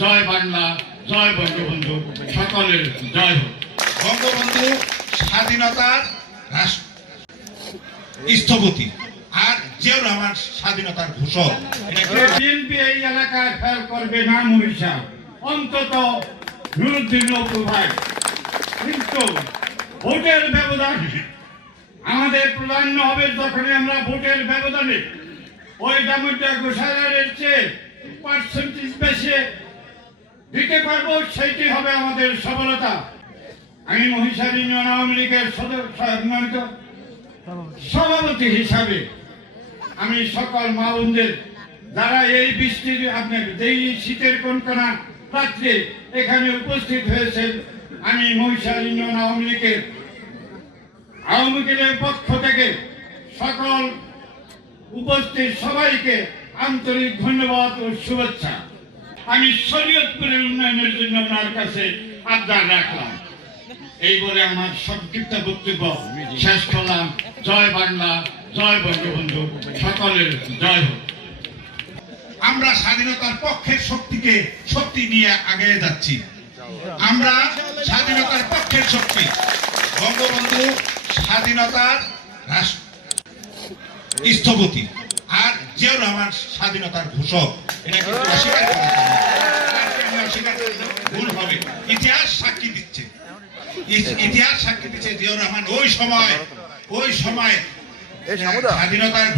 জয় বাংলা, জয় বঙ্গবন্ধু। সকলের জয় হোক। বঙ্গবন্ধু স্বাধীনতার স্থপতি। আর জিয়াউর রহমান স্বাধীনতার ঘোষক। বিএনপি এই এলাকায় ফেল করবে না মহিষা অন্তত ভাই কিন্তু ভোটের ব্যবধান, আমাদের প্রাধান্য হবে যখনই আমরা ভোটের ব্যবধানে ওই দামোদর গোসালারের চেয়ে পার্সেন্টেজ বেশি দিতে পারব, সেইটি হবে আমাদের সফলতা। আমি মহিষার ইউনিয়ন আওয়ামী লীগের সদস্য মনোনীত সভাপতি হিসাবে আমি সকল মা বোনদের এই বৃষ্টির আপনার যেই শীতের কনকনা রাত্রে এখানে উপস্থিত হয়েছেন। আমি মহিষার ইউনিয়ন আওয়ামী লীগের আওয়ামী লীগের পক্ষ থেকে সকল উপস্থিত সবাইকে আন্তরিক ধন্যবাদ ও শুভেচ্ছা। আমি শরীয়তপুরের উন্নয়নের জন্য আপনার কাছে আবদার রাখলাম। এই বলে আমার সংক্ষিপ্ত বক্তব্য শেষ করলাম। জয় বাংলা, জয় বঙ্গবন্ধু। সকলের জয় হোক। আমরা স্বাধীনতার পক্ষের শক্তিকে শক্তি নিয়ে আগে যাচ্ছি। আমরা স্বাধীনতার পক্ষের শক্তি। বঙ্গবন্ধু স্বাধীনতার রাষ্ট্র স্থপতি। জিয়াউর রহমান স্বাধীনতার ঘোষক। এটা কিন্তু অস্বীকার করা যাবে না। এটা অস্বীকার ভুল হবে। ইতিহাস সাক্ষী দিচ্ছে। ইতিহাস সাক্ষী দিচ্ছে জিয়াউর রহমান ওই সময় ওই সময়। স্বাধীনতার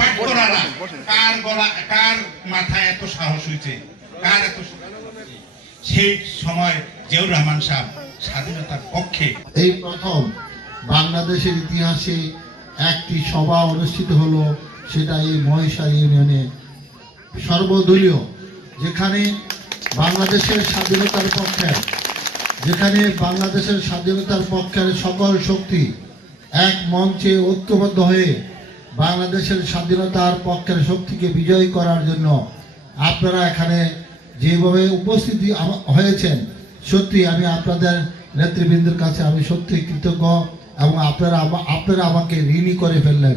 পাঠ করারা কার গলা কার মাথায় এত সাহস হয়েছে? কার এত সেই সময় জিয়াউর রহমান সাহেব স্বাধীনতার পক্ষে। এই প্রথম বাংলাদেশের ইতিহাসে একটি সভা অনুষ্ঠিত হলো সেটা এই মহেশার ইউনিয়নে সর্বদলীয়, যেখানে বাংলাদেশের স্বাধীনতার পক্ষে, যেখানে বাংলাদেশের স্বাধীনতার পক্ষের সকল শক্তি এক মঞ্চে ঐক্যবদ্ধ হয়ে বাংলাদেশের স্বাধীনতার পক্ষের শক্তিকে বিজয়ী করার জন্য আপনারা এখানে যেভাবে উপস্থিতি হয়েছেন, সত্যি আমি আপনাদের নেতৃবৃন্দের কাছে আমি সত্যি কৃতজ্ঞ এবং আপনারা আপনারা আমাকে ঋণী করে ফেললেন।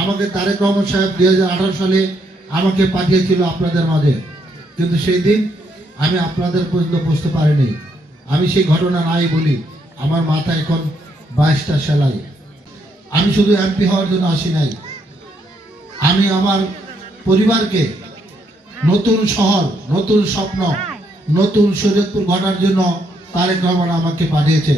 আমাকে তারেক রহমান সাহেব দুই হাজার আঠারো সালে আমাকে পাঠিয়েছিল আপনাদের মাঝে। কিন্তু সেই দিন আমি আপনাদের পর্যন্ত বুঝতে পারিনি। আমি সেই ঘটনা নাই বলি। আমার মাথায় এখন বাইশটা সেলাই। আমি শুধু এমপি হওয়ার জন্য আসি নাই। আমি আমার পরিবারকে নতুন শহর, নতুন স্বপ্ন, নতুন শরীয়তপুর ঘটার জন্য তারেক রহমান আমাকে পাঠিয়েছে।